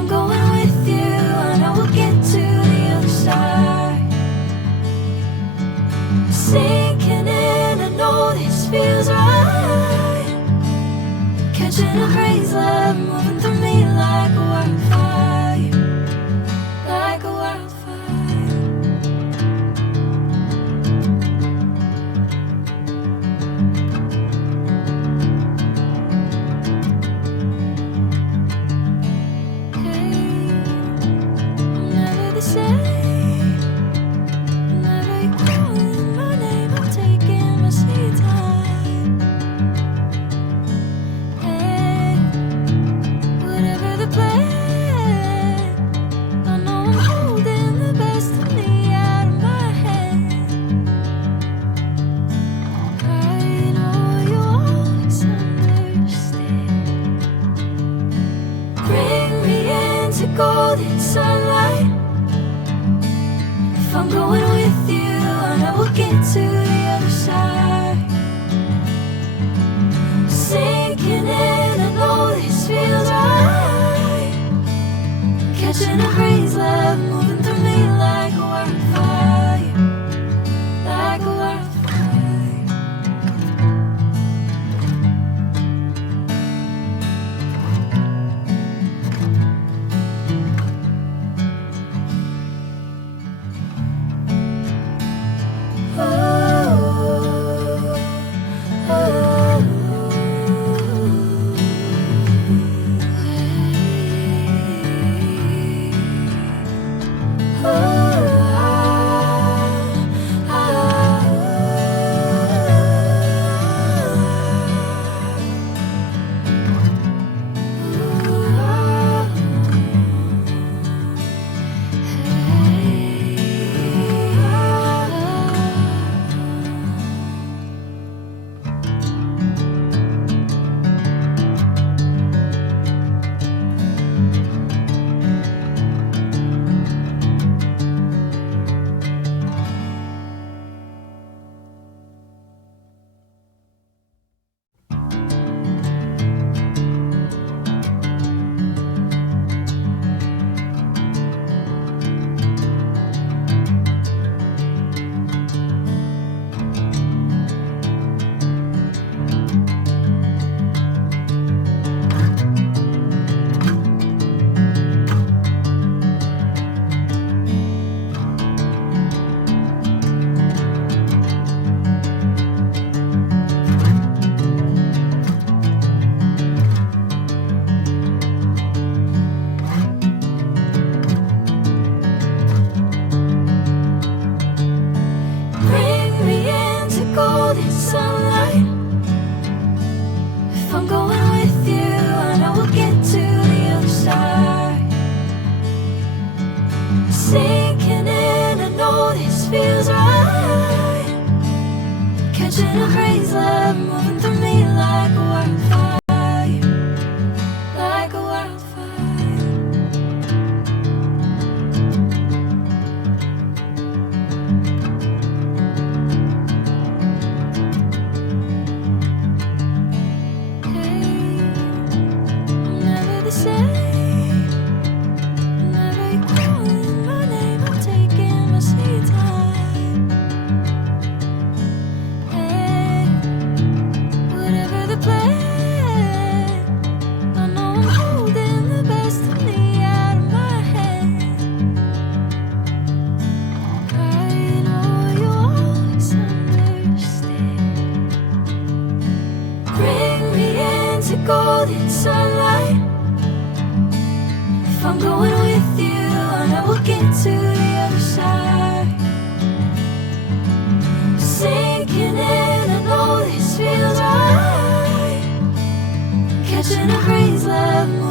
I'm going with you, I know we'll get to the other side. Sinking in, I know this feels right. Catching a crazy love, moving through me like a wildfire, like a wildfire. Hey, I'm never the same. Whenever you're calling my name, I'm taking my sweet time. Hey, whatever the plan, I know I'm holding the best of me out of my hand. I know you always understand. Bring me into golden sunlight. If I'm going with you, I know we'll get to the other side. Sinking in, I know this feels right. Catching a crazy love, moving through me like a wildfire, like a wildfire. Bring me into golden sunlight. If I'm going with you, I know we'll get to the other side. Sinking in, I know this feels right. Catching a crazy love, moving through me like a wildfire, like a wildfire. Hey, I'm never the same. Whenever you're calling my name, I'm taking my sweet time. Hey, whatever the plan, I know I'm holding the best of me out of my hand. I know you always understand. Bring me into golden sunlight. If I'm going with you, I know we'll get to the other side. Sinking in, I know this feels right. Catching a crazy love.